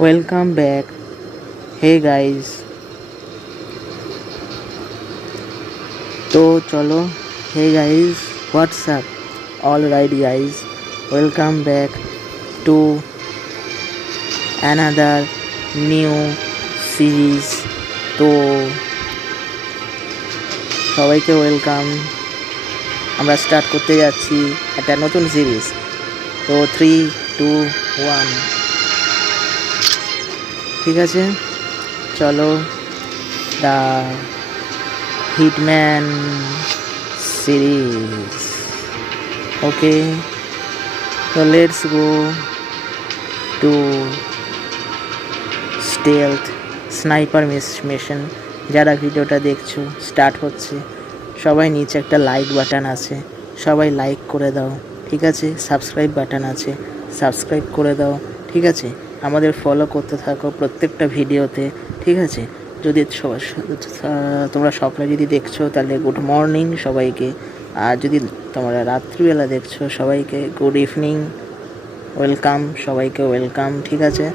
Welcome back. Hey guys. तो चलो. Hey guys, what's up? Alright guys, welcome back to another new series. তো সবাইকে welcome. আমরা start করতে যাচ্ছি একটা নতুন সিরিজ. তো 3, 2, 1. ঠিক আছে, চলো. The hitman series. ওকে, তো let's go to stealth sniper mission. যারা ভিডিওটা দেখছো স্টার্ট হচ্ছে, সবাই নিচে একটা লাইক বাটন আছে, সবাই লাইক করে দাও. ঠিক আছে, সাবস্ক্রাইব বাটন আছে, সাবস্ক্রাইব করে দাও. ঠিক আছে, আমাদের ফলো করতে থাকো প্রত্যেকটা ভিডিওতে. ঠিক আছে, যদি তোমরা সকালে যদি দেখছো তাহলে গুড মর্নিং সবাইকে, আর যদি তোমরা রাত্রিবেলা দেখছো সবাইকে গুড ইভিনিং. ওয়েলকাম, সবাইকে ওয়েলকাম. ঠিক আছে,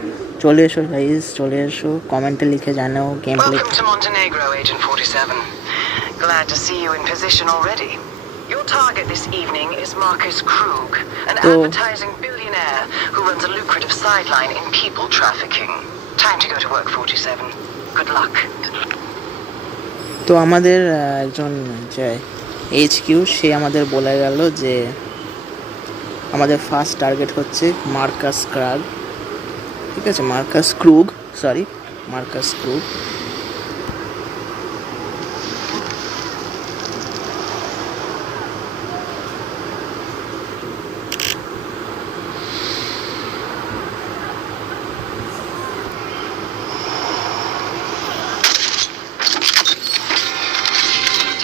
চলে এসো গাইজ, চলে এসো, কমেন্টে লিখে জানাও game play. Welcome to Montenegro, Agent 47. Glad to see you in position already. Your target this evening is Marcus Krug, an advertising billionaire who runs a lucrative sideline in people trafficking. Time to go to work, 47. Good luck. তো আমাদের একজন যে HQ সে আমাদের বলে গেল যে আমাদের first target হচ্ছে মার্কাস ক্রাগ. ঠিক আছে, Marcus ক্রুগ.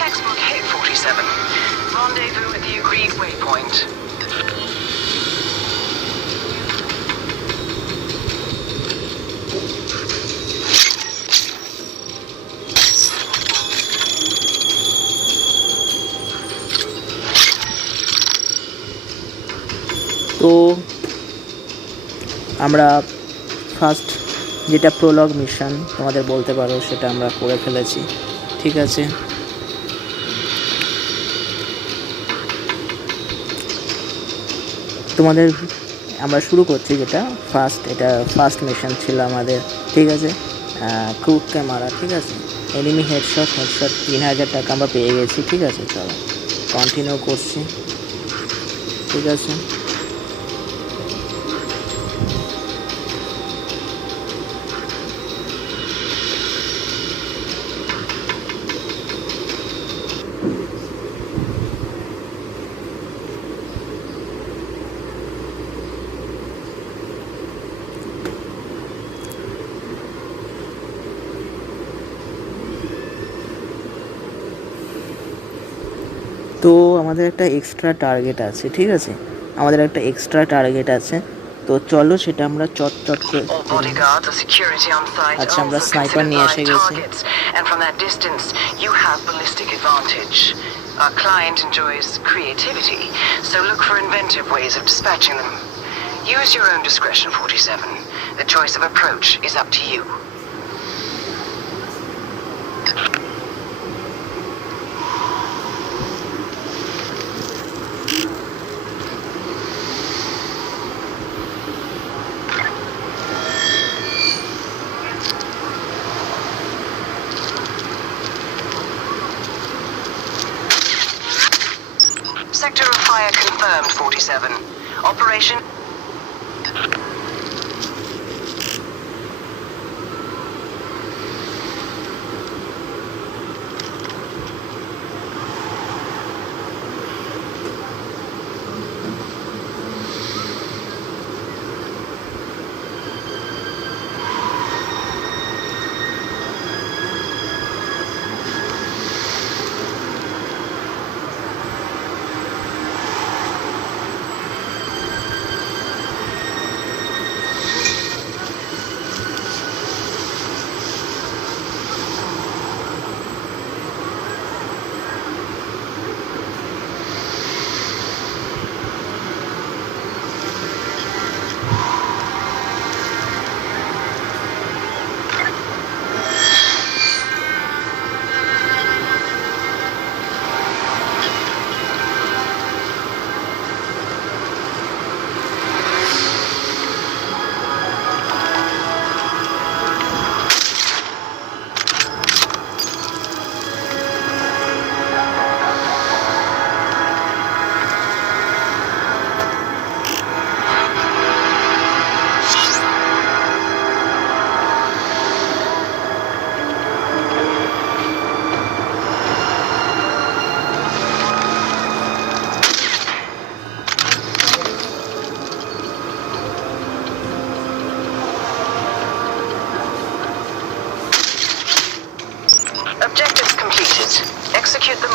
Textbook hit, 47. Rendezvous at the agreed waypoint. তো আমরা ফার্স্ট যেটা প্রোলগ মিশন তোমাদের বলতে পারো সেটা আমরা করে ফেলেছি. ঠিক আছে, তোমাদের আমরা শুরু করছি. যেটা এটা ফার্স্ট মিশন ছিল আমাদের. ঠিক আছে, ক্রুককে মারা. ঠিক আছে, এনিমি হেডশট 3000 টাকা আমরা পেয়ে গেছি. ঠিক আছে, চলো কন্টিনিউ করছি. ঠিক আছে, তো আমাদের একটা এক্সট্রা টার্গেট আছে. ঠিক আছে, তো চলো সেটা আমরা চট করে. আচ্ছা, আমরা স্নাইপার নিয়ে এসে গেছি. And from that distance, you have ballistic advantage. Our client enjoys creativity, so look for inventive ways of dispatching them. Use your own discretion, 47. The choice of approach is up to you. Sector of fire confirmed, 47. Operation...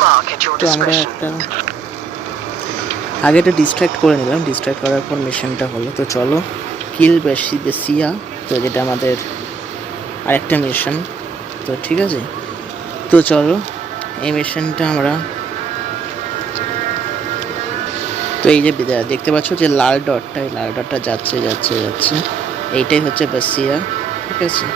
mark at your তো আমরা discretion. একটা আগে এটা distract করে নিলাম, distract করার পর মিশনটা হলো। তো চলো, কিল বেসিয়া, তো যেটা আমাদের আরেকটা মিশন। তো ঠিক আছে, তো চলো এই মিশনটা আমরা, তো এই যে দেখতে পাচ্ছ যে লাল ডটটা, এই লাল ডটটা যাচ্ছে যাচ্ছে যাচ্ছে, এইটাই হচ্ছে বেসিয়া। ঠিক আছে,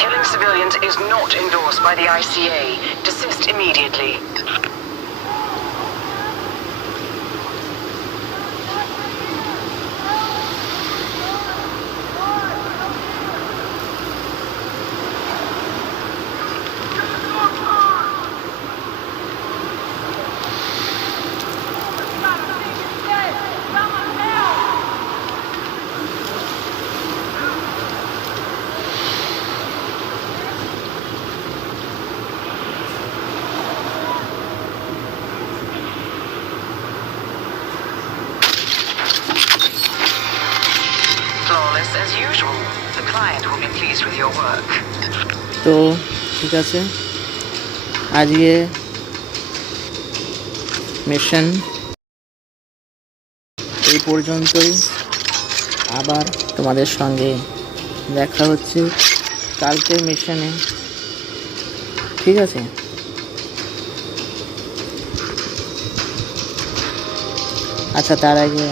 Killing civilians is not endorsed by the ICA. Desist immediately. Flawless as usual. The client will be pleased with your work. তো ঠিক আছে, আজকে মিশন এই পর্যন্তই। আবার তোমাদের সঙ্গে দেখা হচ্ছে কালকের মিশনে। ঠিক আছে, আচ্ছা তার আগে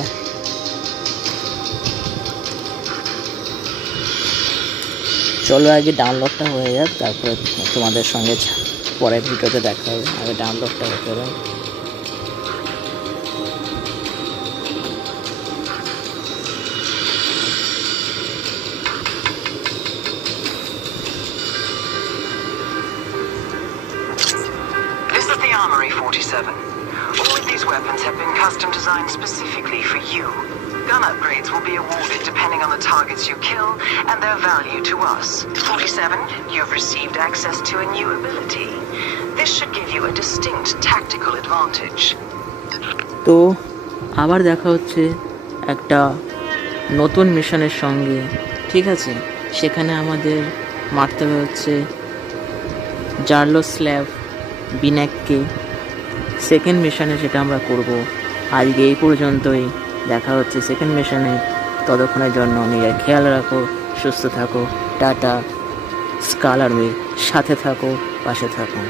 চলো আগে ডাউনলোডটা হয়ে যাক, তারপরে তোমাদের সঙ্গে পরের ভিডিওতে দেখা হবে। আগে ডাউনলোডটা হতে হবে। This is the Armory 47. All of these weapons have been custom designed specifically for you. Gun upgrades will be awarded depending on the targets you kill and their value to us. 47, you've received access to a new ability. This should give you a distinct tactical advantage. তো আবার দেখা হচ্ছে একটা নতুন মিশনের সঙ্গে। ঠিক আছে, সেখানে আমাদের মারতে হচ্ছে জার্লোস্ল্যাভ বিনেককে। সেকেন্ড মিশনে সেটা আমরা করব। আজকে এই পর্যন্তই, দেখা হচ্ছে সেকেন্ড মিশনে। ততক্ষণের জন্য নিজের খেয়াল রাখো, সুস্থ থাকো, টাটা। স্কাল আর্মির সাথে থাকো, পাশে থাকো।